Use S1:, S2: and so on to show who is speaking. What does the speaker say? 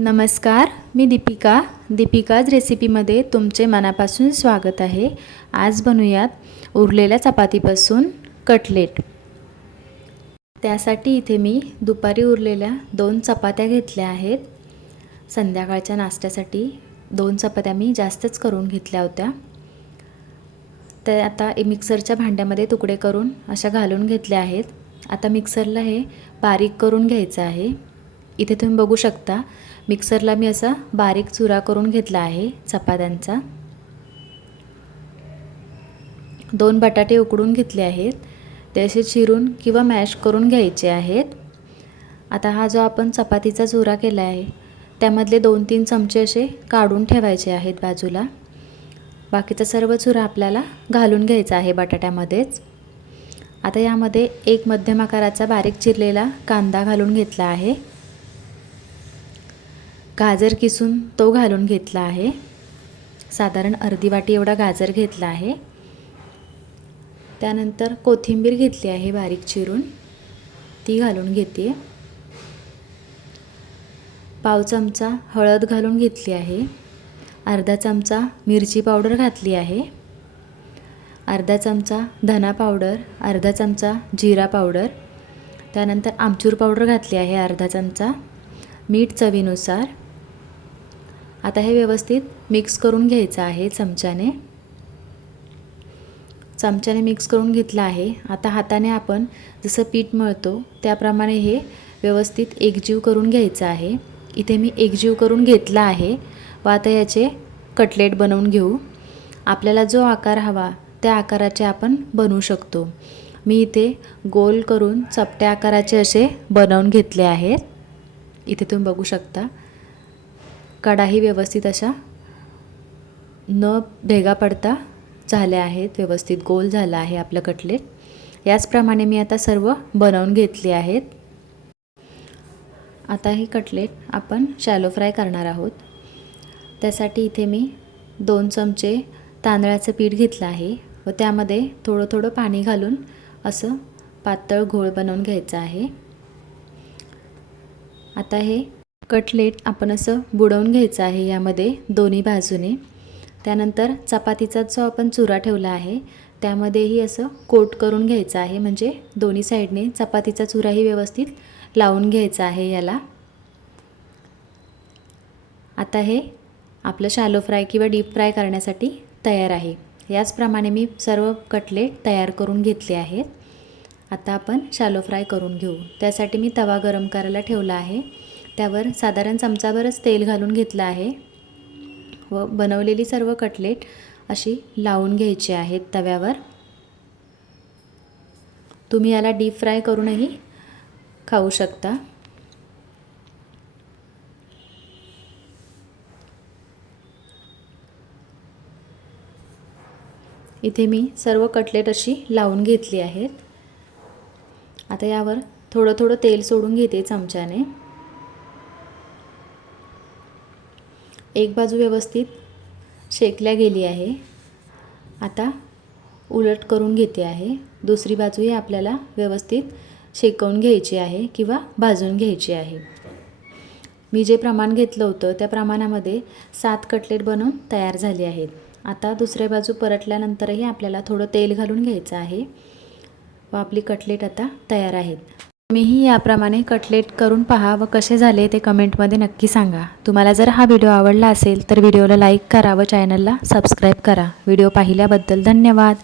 S1: नमस्कार मी दीपिका. दीपिकाज रेसिपीमध्ये तुमचे मनापासून स्वागत आहे. आज बनवूयात उरलेल्या चपातीपासून कटलेट. त्यासाठी इथे मी दुपारी उरलेल्या दोन चपात्या घेतल्या आहेत. संध्याकाळच्या नाश्त्यासाठी दोन चपात्या मी जास्तच करून घेतल्या होत्या. ते आता मिक्सरच्या भांड्यामध्ये तुकडे करून अशा घालून घेतल्या आहेत. आता मिक्सरला हे बारीक करून घ्यायचं आहे. इथे तुम्ही बघू शकता मिक्सरला मी असा बारीक चुरा करून घेतला आहे चपात्यांचा. दोन बटाटे उकडून घेतले आहेत. ते असे चिरून किंवा मॅश करून घ्यायचे आहेत. आता हा जो आपण चपातीचा चुरा केला आहे त्यामधले दोन तीन चमचे असे काढून ठेवायचे आहेत बाजूला. बाकीचा सर्व चुरा आपल्याला घालून घ्यायचा आहे बटाट्यामध्येच. आता यामध्ये एक मध्यम आकाराचा बारीक चिरलेला कांदा घालून घेतला आहे. गाजर किसून तो घालून घेतला आहे. साधारण अर्धी वाटी एवढा गाजर घेतला आहे. त्यानंतर कोथिंबीर घेतली आहे बारीक चिरून. ती घालून घेते. पाव चमचा हळद घालून घेतली आहे. अर्धा चमचा मिरची पावडर घातली आहे. अर्धा चमचा धना पावडर अर्धा चमचा जिरा पावडर त्यानंतर आमचूर पावडर घातली आहे अर्धा चमचा. मीठ चवीनुसार. आता हे व्यवस्थित मिक्स करून घ्यायचं आहे चमच्याने. चमच्याने मिक्स करून घेतलं आहे. आता हाताने आपण जसं पीठ मळतो त्याप्रमाणे हे व्यवस्थित एकजीव करून घ्यायचं आहे. इथे मी एकजीव करून घेतला आहे. व आता याचे कटलेट बनवून घेऊ. आपल्याला जो आकार हवा त्या आकाराचे आपण बनवू शकतो. मी इथे गोल करून चपट्या आकाराचे असे बनवून घेतले आहेत. इथे तुम्ही बघू शकता. कढाही व्यवस्थित अशा न भेगा पडता झाल्या आहेत व्यवस्थित गोल झाला आहे आपलं कटलेट. याचप्रमाणे मी आता सर्व बनवून घेतले आहेत. आता हे कटलेट आपण शॅलो फ्राय करणार आहोत. त्यासाठी इथे मी दोन चमचे तांदळाचं पीठ घेतलं आहे व त्यामध्ये थोडं थोडं पाणी घालून असं पातळ घोळ बनवून घ्यायचं आहे. आता हे कटलेट आपण असं बुडवून घ्यायचं आहे यामध्ये दोन्ही बाजूने. त्यानंतर चपातीचा जो आपण चुरा ठेवला आहे त्यामध्येही असं कोट करून घ्यायचं आहे. म्हणजे दोन्ही साईडने चपातीचा चुराही व्यवस्थित लावून घ्यायचा आहे याला. आता हे आपलं शालो फ्राय किंवा डीप फ्राय करण्यासाठी तयार आहे. याचप्रमाणे मी सर्व कटलेट तयार करून घेतले आहेत. आता आपण शालो फ्राय करून घेऊ. त्यासाठी मी तवा गरम करायला ठेवला आहे. त्यावर साधारण चमचाभरच तेल घालून घेतलं आहे व बनवलेली सर्व कटलेट अशी लावून घ्यायची आहेत तव्यावर. तुम्ही याला डीप फ्राय करूनही खाऊ शकता. इथे मी सर्व कटलेट अशी लावून घेतली आहेत. आता यावर थोडं थोडं तेल सोडून घेते चमच्याने. एक बाजू व्यवस्थित शेकल्या गेली आहे. आता उलट करून घेते आहे. दुसरी बाजूही आपल्याला व्यवस्थित शेकवून घ्यायची आहे किंवा भाजून घ्यायची आहे. मी जे प्रमाण घेतलं होतं त्या प्रमाणामध्ये सात कटलेट बनवून तयार झाले आहेत. आता दुसऱ्या बाजू परतल्यानंतरही आपल्याला थोडं तेल घालून घ्यायचं आहे. व आपली कटलेट आता तयार आहेत. तुम्हीही याप्रमाणे कटलेट करून पहा व कसे झाले ते कमेंटमध्ये नक्की सांगा. तुम्हाला जर हा व्हिडिओ आवडला असेल तर व्हिडिओला लाईक करा व चॅनलला सबस्क्राईब करा. व्हिडिओ पाहिल्याबद्दल धन्यवाद.